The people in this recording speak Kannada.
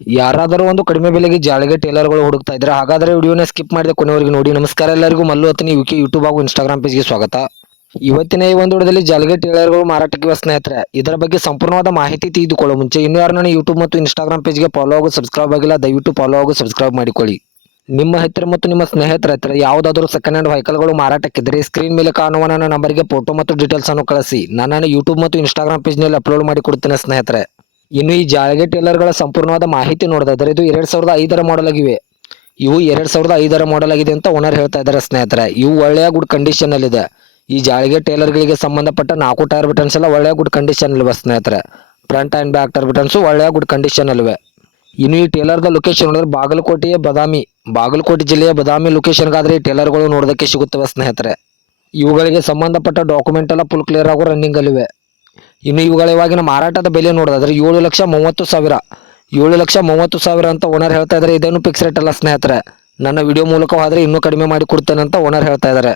ಯಾರಾದರೂ ಒಂದು ಕಡಿಮೆ ಬೆಲೆಗೆ ಜಾಳಿಗೆ ಟೇಲರ್ಗಳು ಹುಡುಕ್ತಾ ಇದ್ರೆ ಹಾಗಾದ್ರೆ ವಿಡಿಯೋನ ಸ್ಕಿಪ್ ಮಾಡಿದ ಕೊನೆವರೆಗೆ ನೋಡಿ. ನಮಸ್ಕಾರ ಎಲ್ಲರಿಗೂ. ಮಲ್ಲು ಅತ್ತನಿ ಯುಕೆ ಯೂಟ್ಯೂಬ್ ಹಾಗೂ ಇನ್ಸ್ಟಾಗ್ರಾಮ್ ಪೇಜ್ಗೆ ಸ್ವಾಗತ. ಇವತ್ತಿನ ಈ ಒಂದು ವಿಡಿಯೋದಲ್ಲಿ ಜಾಲಿಗೆ ಟೇಲರ್ಗಳು ಮಾರಾಟಕ್ಕೆ ಸ್ನೇಹಿತರೆ, ಇದರ ಬಗ್ಗೆ ಸಂಪೂರ್ಣವಾದ ಮಾಹಿತಿ ತಿಳಿದುಕೊಳ್ಳೋ ಮುಂಚೆ ಇನ್ನು ಯಾರು ನಾನು ಯೂಟ್ಯೂಬ್ ಮತ್ತು ಇನ್ಸ್ಟಾಗ್ರಾಮ್ ಪೇಜ್ಗೆ ಫಾಲೋ ಆಗೋ ಸಬ್ಸ್ಕ್ರೈಬ್ ಆಗಿಲ್ಲ, ದಯವಿಟ್ಟು ಫಾಲೋ ಆಗೋ ಸಬ್ಸ್ಕ್ರೈಬ್ ಮಾಡಿಕೊಳ್ಳಿ. ನಿಮ್ಮ ಹತ್ತಿರ ಮತ್ತು ನಿಮ್ಮ ಸ್ನೇಹಿತರ ಹತ್ರ ಯಾವುದಾದರೂ ಸೆಕೆಂಡ್ ಹ್ಯಾಂಡ್ ವೆಹಿಕಲ್ಗಳು ಮಾರಾಟಕ್ಕಿದ್ದರೆ ಸ್ಕ್ರೀನ್ ಮೇಲೆ ಕಾಣುವ ನನ್ನ ನಂಬರ್ಗೆ ಫೋಟೋ ಮತ್ತು ಡೀಟೇಲ್ಸ್ ಅನ್ನು ಕಳಿಸಿ. ನಾನು ಯೂಟ್ಯೂಬ್ ಮತ್ತು ಇನ್ಸ್ಟಾಗ್ರಾಮ್ ಪೇಜ್ನಲ್ಲಿ ಅಪ್ಲೋಡ್ ಮಾಡಿ ಕೊಡ್ತೇನೆ ಸ್ನೇಹಿತರೆ. ಇನ್ನು ಈ ಜಾರಿಗೆ ಟೇಲರ್ಗಳ ಸಂಪೂರ್ಣವಾದ ಮಾಹಿತಿ ನೋಡೋದಾದ್ರೆ ಇದು ಎರಡು ಸಾವಿರದ ಐದರ ಮಾಡೆಲ್ ಆಗಿವೆ. ಇವು ಎರಡು ಸಾವಿರದ ಐದರ ಮಾಡೆಲ್ ಆಗಿದೆ ಅಂತ ಓನರ್ ಹೇಳ್ತಾ ಇದ್ದಾರೆ ಸ್ನೇಹಿತರೆ. ಇವು ಒಳ್ಳೆಯ ಗುಡ್ ಕಂಡೀಷನ್ ಅಲ್ಲಿದೆ. ಈ ಜಾಳಿಗೆ ಟೇಲರ್ಗಳಿಗೆ ಸಂಬಂಧಪಟ್ಟ ನಾಲ್ಕು ಟೈರ್ ಬಟನ್ಸ್ ಎಲ್ಲ ಒಳ್ಳೆಯ ಗುಡ್ ಕಂಡೀಷನ್ ಅಲ್ವ ಸ್ನೇಹಿತರೆ. Front and back tyre buttons ಒಳ್ಳೆಯ ಗುಡ್ ಕಂಡೀಷನ್ ಅಲ್ಲಿವೆ. ಇನ್ನು ಈ ಟೇಲರ್ದ ಲೊಕೇಶನ್ ನೋಡಿದ್ರೆ ಬಾಗಲಕೋಟೆಯ ಬದಾಮಿ, ಬಾಗಲಕೋಟೆ ಜಿಲ್ಲೆಯ ಬದಾಮಿ ಲೊಕೇಶನ್ಗಾದರೆ ಈ ಟೇಲರ್ಗಳು ನೋಡೋದಕ್ಕೆ ಸಿಗುತ್ತವೆ ಸ್ನೇಹಿತರೆ. ಇವುಗಳಿಗೆ ಸಂಬಂಧಪಟ್ಟ ಡಾಕ್ಯುಮೆಂಟ್ ಎಲ್ಲ ಫುಲ್ ಕ್ಲಿಯರ್ ಆಗೋ ರನ್ನಿಂಗ್ ಅಲ್ಲಿವೆ. ಇನ್ನು ಇವುಗಳ ಇವಾಗಿನ ಮಾರಾಟದ ಬೆಲೆ ನೋಡೋದಾದ್ರೆ ಏಳು ಲಕ್ಷ ಮೂವತ್ತು ಸಾವಿರ. ಏಳು ಲಕ್ಷ ಮೂವತ್ತು ಸಾವಿರ ಅಂತ ಓನರ್ ಹೇಳ್ತಾ ಇದ್ದಾರೆ ಇದೇನು ಫಿಕ್ಸ್ ರೇಟ್ ಅಲ್ಲ ಸ್ನೇಹಿತರೆ. ನನ್ನ ವಿಡಿಯೋ ಮೂಲಕ ಹೋದರೆ ಇನ್ನೂ ಕಡಿಮೆ ಮಾಡಿ ಕೊಡ್ತೇನೆ ಅಂತ ಓನರ್ ಹೇಳ್ತಾ ಇದ್ದಾರೆ